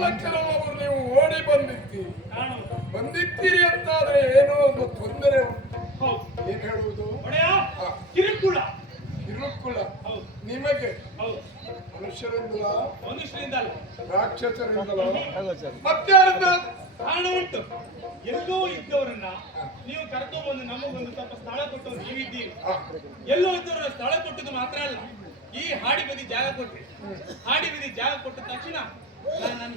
ಬಾಲಕರೆಲ್ಲವರು ನೀವು ಓಡಿ ಬಂದಿದ್ದೀರಿ ಬಂದಿತ್ತೀರಿ ಬಂದಿದ್ದೀರಿ ಅಂತಾದ್ರೆ ಏನೋ ಒಂದು ತೊಂದರೆ ಉಂಟು. ಏನ್ ಹೇಳುವುದು. ಕಿರುಕುಳ. ಕಿರುಕುಳ. ಹೌದು. ನಿಮಗೆ? ಹೌದು. ಮನುಷ್ಯರಿಂದಲ? ಮನುಷ್ಯರಿಂದ ರಾಕ್ಷಸರಿಂದಲ? ಮತ್ತೆ ಕಾರಣ ಉಂಟು. ಎಲ್ಲೋ ಇದ್ದವರನ್ನ ನೀವು ಕರೆದು ಬಂದು ನಮಗೊಂದು ಸ್ವಲ್ಪ ಸ್ಥಳ ಕೊಟ್ಟು ನೀವಿದ್ದೀರಿ. ಎಲ್ಲೋ ಇದ್ದವರ ಸ್ಥಳ ಕೊಟ್ಟದ್ದು ಮಾತ್ರ ಅಲ್ಲ. ಈ ಹಾಡಿ ಬದಿ ಜಾಗ ಕೊಟ್ರಿ. ಹಾಡಿ ಬದಿ ಜಾಗ ಕೊಟ್ಟ ತಕ್ಷಣ ನನ್ನ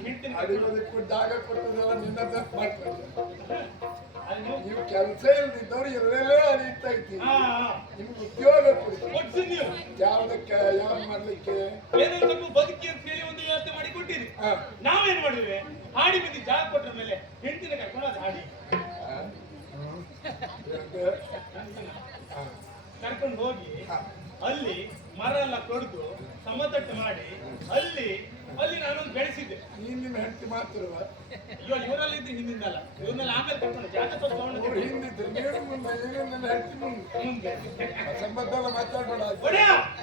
ಜಾಗ ಕೊಟ್ಟದೆಲ್ಲ ನಿನ್ನದ ಮಾಡ್ತಾರೆ ನೀವು ಕೆಲಸ ಇಲ್ದಿದ್ದವ್ರು ಎಲ್ಲೆಲ್ಲೇ ಅರಿತಾ ಹಾ. ನಿಮ್ಗೆ ಉದ್ಯೋಗ ಕೊಡ್ತೀನಿ. ಯಾವ್ದಕ್ಕೆ ಯಾವ ಮಾಡ್ಲಿಕ್ಕೆ? ಬೇರೆ ಬದುಕಿ ಅಂತ ಹೇಳಿ ಒಂದು ವ್ಯವಸ್ಥೆ ಮಾಡಿ ಕೊಟ್ಟಿರಿ. ನಾವೇನ್ ಮಾಡಿದ್ವಿ? ಹಾಡಿ ಬಿದ್ದು ಜಾಗ ಕೊಟ್ಟ ಮೇಲೆ ಹೆಂಡತಿನ ಕರ್ಕೊಂಡು ಹಾಡಿ. ಕರ್ಕೊಂಡು ಹೋಗಿ. ಅಲ್ಲಿ ಮರ ಎಲ್ಲ ಕೊಡ್ದು ಸಮತಟ್ಟು ಮಾಡಿ ಅಲ್ಲಿ ಅಲ್ಲಿ ನಾನೊಂದು ಬೆಳೆಸಿದ್ದೆ. ನೀನ್ ನಿನ್ನ ಹೆಂಡತಿ ಮಾತ್ರವ? ಅಯ್ಯೋ ಇವರಲ್ಲಿ ಹಿಂದಿಂದ ಅಲ್ಲ ಇವ್ರನ್ನೆಲ್ಲ ಆಮೇಲೆ ಕರ್ಕೊಂಡು ಜಾಗ ತಗೊಂಡು ಹಿಂದಿದ್ರು ನೀನು ಮುಂದೆ ನೀನು ನನ್ನ ಹೆಂಡತಿ ಮುಂದೆ. ಮುಂದೆ. ಅಸಂಬದ್ಧ ಎಲ್ಲ ಮಾತಾಡಬೇಡ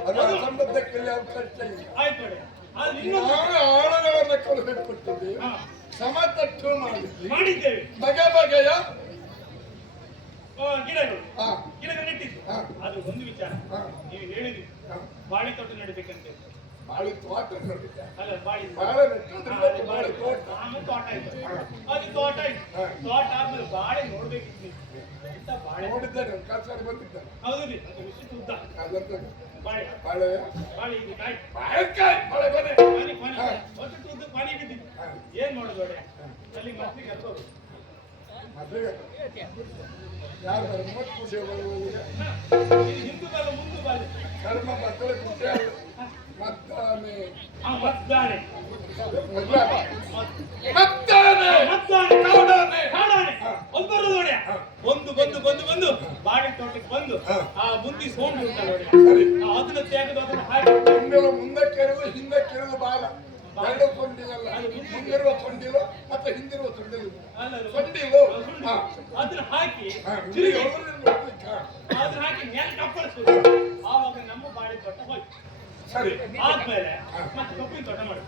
ಅದು ಅಸಂಬದ್ಧಕ್ಕೆ ಇಲ್ಲಿ ಅವಕಾಶ ಇಲ್ಲ. ಆಯ್ತು ನಾನು ಆಳುಗಳನ್ನ ಕಳಿಸಿ ಕೊಟ್ಟಿದ್ದೆ ಹಾ, ಸಮತಟ್ಟು ಮಾಡಿದ್ವಿ ಮಾಡಿದ್ದೇವೆ. ಬಗೆ ಬಗೆಯ ಗಿಡಗಳು. ಹಾ. ಗಿಡಗಳು ನೆಟ್ಟಿದ್ದು ಅದು ಒಂದು ವಿಚಾರ. ನೀವು ಹೇಳಿದ್ರಿ. ಬಾಳಿ ತೋಟ ನಡಬೇಕಂತೆ ಬಾಳಿ ತೋಟ ನೋಡಿದ್ದೆ ಬಾಳಿ ಬಾಳೆ ನೆಟ್ಟಿದ್ರೆ ಬಾಳೆ ತೋಟ. ಆಮೇಲೆ ತೋಟ ಆಯ್ತು ಅದು ತೋಟ ಹಾ. ತೋಟ ಆದ್ಮೇಲೆ ಬಾಳೆ ನೋಡ್ಬೇಕಿತ್ತು. ಬಾಳೆ? ನೋಡಿದ್ದೇನೆ ಬಂದಿದ್ದಾನೆ ಹೌದು ರೀ ಅದು ವಿಶಿಷ್ಟ ಉದ್ದ. ಬಾಳೆ. ಬಾಳೆ? ಬಾಳೆ ಇದು ಕಾಯಿ. ಬಾಳೆಕಾಯಿ ಬಾಳೆ ಉದ್ದ ಬಿದ್ದಿತ್ತು. ಹಾ. ಏನ್ ಮಾಡೋದು ಅಲ್ಲಿ ಮತ್ತೆ ಯಾರು ಮೂವತ್ತು ಹಿಂದೂ ಬಾಲ ಮುಂದು ಬಾಲ ಕರ್ಮ ಮಕ್ಕಳ ಮತ್ತಾನೆ ಮದ್ದಾನೆ ಮತ್ತಾನೆ ಮದ್ದಾನೆ ಕಾಡಾನೆ. ಕಾಡಾನೆ. ಒಂದು ಬರೋದು ನೋಡಿ ಒಂದು ಬಂದು ಬಂದು ಬಂದು. ಬಾಡಿ ತೋಟಕ್ಕೆ ಬಂದು. ಆ ಮುಂದಿ ಸೋಂಡು ನೋಡಿ ಒಡೆಯ ಸರಿ. ಅದನ್ನ ತೆಗೆದು ಅದನ್ನ ಹಾಕಿ. ಹಿಂದಿನ ಮುಂದಕ್ಕೆ ಇರುವುದು ಹಿಂದಕ್ಕೆ ಇರುವುದು ಬಾಲ ಎರಡು ಕೊಂಡಿಲಲ್ಲ. ಮುಂದಿರುವ ಕೊಂಡಿಲು ಮತ್ತೆ ಹಿಂದಿರುವ ಕೊಂಡಿಲು. ಕೊಂಡಿಲು ಅದನ್ನ ಹಾಕಿ ತಿರುಗಿ. ಸರಿ. ಆದ್ಮೇಲೆ ಮತ್ತೆ ಕಬ್ಬಿನ ತೋಟ ಮಾಡಿ.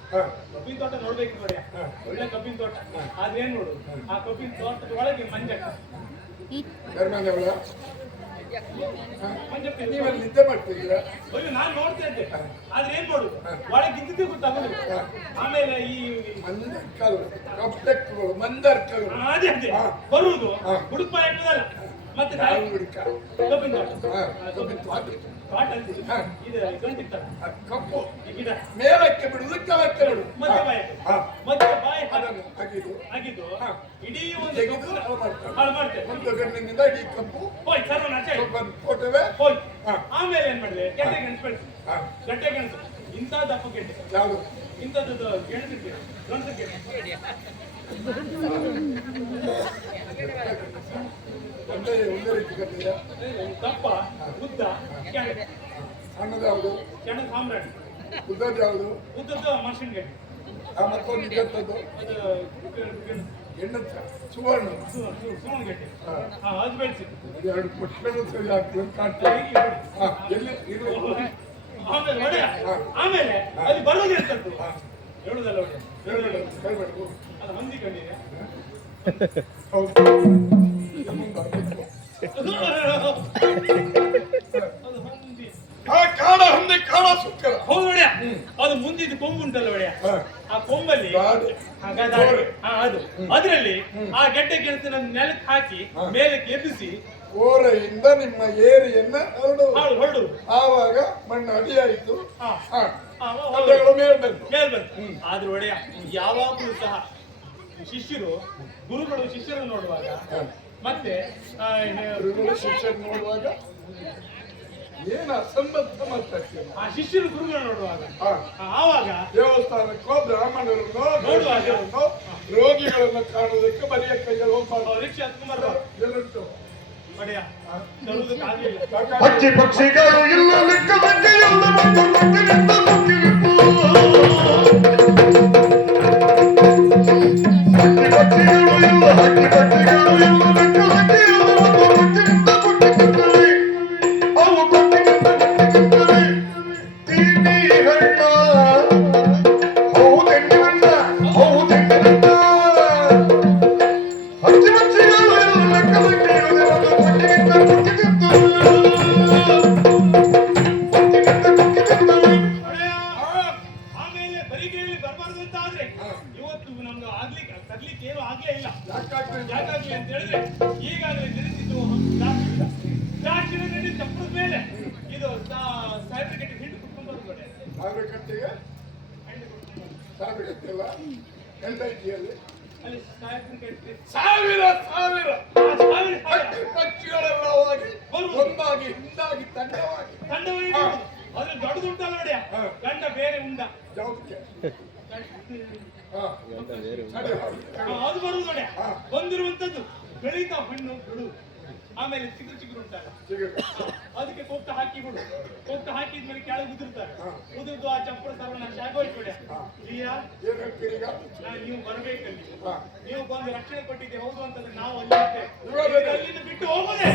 ಕಬ್ಬಿನ ತೋಟ ನೋಡ್ಬೇಕು ನೋಡಿ. ಹಾ. ಒಳ್ಳೆ ಕಬ್ಬಿನ ತೋಟ. ಆದ್ರೆ ಏನ್ ನೋಡು ಆ ಕಬ್ಬಿನ ತೋಟದ ಒಳಗೆ ಮಂಜ ನೀವಲ್ಲಿ ನಿದ್ದೆ ಮಾಡ್ತಿದ್ದೀರಾ ಅಯ್ಯೋ ನಾನ್ ನೋಡ್ತಾ ಇದ್ದೆ. ಆದ್ರೆ ಏನ್ ಮಾಡುದು ಒಳಗೆ ಇದ್ದಿದ್ದೇ ಆಮೇಲೆ ಈ ಮಂದರ್ಕಗಳು. ಅದೇ ಅದೇ. ಬರುವುದು. ಹುಡುಕ್ಬಾರ ಮತ್ತೆ ಹುಡುಕ? ಕಬ್ಬಿನ ಕಪ್ಪು. ಗಿಡ. ಮೇಲಕ್ಕೆ ಬಿಡುದು ಕೆಳಕ್ಕೆ ಬಿಡುದು ಹಾ. ಬಾಯಿ ಮತ್ತೆ ಬಾಯಿ ಅದನ್ನು ಅಗಿದು ಅಗಿದು ಇಡೀ ಒಂದು ಹಾಳು ಮಾಡ್ತಾರೆ. ಒಂದು ಗಣ್ಣಿನಿಂದ ಇಡೀ ಕಪ್ಪು ಹೋಯ್ ಸರ್ವನಾಶ ಕೊಟ್ಟವೆ. ಹೋಯ್. ಆಮೇಲೆ ಏನ್ ಮಾಡಿದೆ ಗೆಡ್ಡೆ ಗೆಣಸು ಬೆಳೆಸಿ. ಗಡ್ಡೆ ಗೆಣಸು ಇಂಥ ದಪ್ಪ ಗೆಡ್ಡೆ. ಯಾವುದು? ಇಂಥದ್ದು ಗೆಣಸು ಗೆಣಸು ಗಣಸು ದಪ್ಪ ಉದ್ದ ಸಣ್ಣದು ಯಾವುದು ಕೆಣ ಸಾಮ್ರಾಟ್ ಉದ್ದದ್ದು ಯಾವುದು? ಉದ್ದದ್ದು ಮನುಷ್ಯನ ಗೆಡ್ಡೆ ಆ ಮತ್ತೊಂದು ಗೆಣಸು. ಹೆಣ್ಣತ್ತ ಸುವರ್ಣ. ಸುವರ್ಣ. ಹಾ. ಅದು ಬೆಳೆಸಿ ಎರಡು ಪುಷ್ಪಗಳು ಸರಿ ಆಗ್ತದೆ ಹಾ, ಎಲ್ಲಿ? ಇದು? ಆಮೇಲೆ ಒಡೆಯ. ಆಮೇಲೆ ಅಲ್ಲಿ ಬರೋದು ಎಂತದ್ದು ಹಾ, ಹೇಳುದಲ್ಲ ಒಡೆಯ. ಹೇಳ್ಬೇಡ, ಆ ಕಾಡ ಹಂದಿ ಕಾಡ ಸುಕ್ಕರ. ಹೌದು ಒಡೆಯ ಅದು ಮುಂದಿದ್ದು ಕೊಂಬು ಉಂಟಲ್ಲ ಒಡೆಯ. ಆ ಕೊಂಬಲ್ಲಿ ಹಾಗಾದ್ರೆ ಆ. ಹಾ, ಅದು ಅದರಲ್ಲಿ ಆ ಗೆಡ್ಡೆ ನನ್ನ ನೆಲಕ್ಕೆ ಹಾಕಿ. ಮೇಲೆ ಎಬ್ಬಿಸಿ ಓರೆಯಿಂದ ನಿಮ್ಮ ಏರಿಯನ್ನ ಹರಡು. ಹಾಳು ಹೊರಡು. ಆವಾಗ ಮಣ್ಣು ಅಡಿಯಾಯಿತು. ಹಾ. ಹಾ. ಆ, ಆ, ಅಡ್ಡಗಳು ಮೇಲೆ ಬಂತು ಮೇಲ್ ಬಂತು ಆದ್ರೆ ಒಡೆಯ ಯಾವಾಗಲೂ ಸಹ ಶಿಷ್ಯರು ಗುರುಗಳು ಶಿಷ್ಯರನ್ನು ನೋಡುವಾಗ ಮತ್ತೆ ಆ, ಗುರುಗಳು ಶಿಷ್ಯರು ನೋಡುವಾಗ? ಏನು ಅಸಂಬದ್ಧ ಮಾತಾಡ್ತೀರ ಆ ಶಿಷ್ಯರು ಗುರುಗಳು ನೋಡುವಾಗ ಆವಾಗ ದೇವಸ್ಥಾನಕ್ಕೋ ಬ್ರಾಹ್ಮಣರನ್ನೋ ನೋಡುವಾಗ. ರೋಗಿಗಳನ್ನೋ ಕಾಣುವುದಕ್ಕೆ ಬರಿಯ ಕೈಯಲ್ಲಿ ಹೋಗ್ಬಾರ್ದು. ಪರೀಕ್ಷೆ ಕುಮಾರ್ ಎಲ್ಲುಂಟು? ಪಕ್ಷಿಗಳು ಇಲ್ಲ ಲೆಕ್ಕ ಎಂತ ಐ ಸಾವಿರ ಸಾವಿರ ಪಕ್ಷಿಗಳೆಲ್ಲ ಹೋಗಿ ಒಂದಾಗಿ ಹಿಂದಾಗಿ ತಂಡವಾಗಿ. ತಂಡವಾಗಿ. ಅದ್ರ ದೊಡ್ಡದುಂಟಲ್ಲ ನೋಡ್ಯ? ಹಾ. ಗಂಡ ಬೇರೆ ಉಂಡ. ಯಾವುದಕ್ಕೆ? ಅದು ಬರುವುದು ನೋಡಿ ಹಾ. ಬಂದಿರುವಂತದ್ದು ಬೆಳೀತಾ ಹಣ್ಣು ಬಿಡು. ಆಮೇಲೆ ಚಿಗುರು ಚಿಗುರು ಉಂಟಲ್ಲ ಅದಕ್ಕೆ ಕೊಕ್ಕ ಹಾಕಿ ಬಿಡು. ಕೊಕ್ಕ ಹಾಕಿದ್ಮೇಲೆ ಕೆಳಗೆ ಉದುರ್ತಾರೆ. ಉದುರ್ದು ಆ ಹೇಳ್ತೀರಿ ಈಗ? ನಾನು ನೀವು ಬರಬೇಕಲ್ಲಿ. ನೀವು ಬಂದು ರಕ್ಷಣೆ ಕೊಟ್ಟಿದ್ದೆ ಹೌದು ಅಂತಂದ್ರೆ ನಾವು ಅಲ್ಲಿ ಅಲ್ಲಿಂದ ಬಿಟ್ಟು ಹೋಗೋದೇ?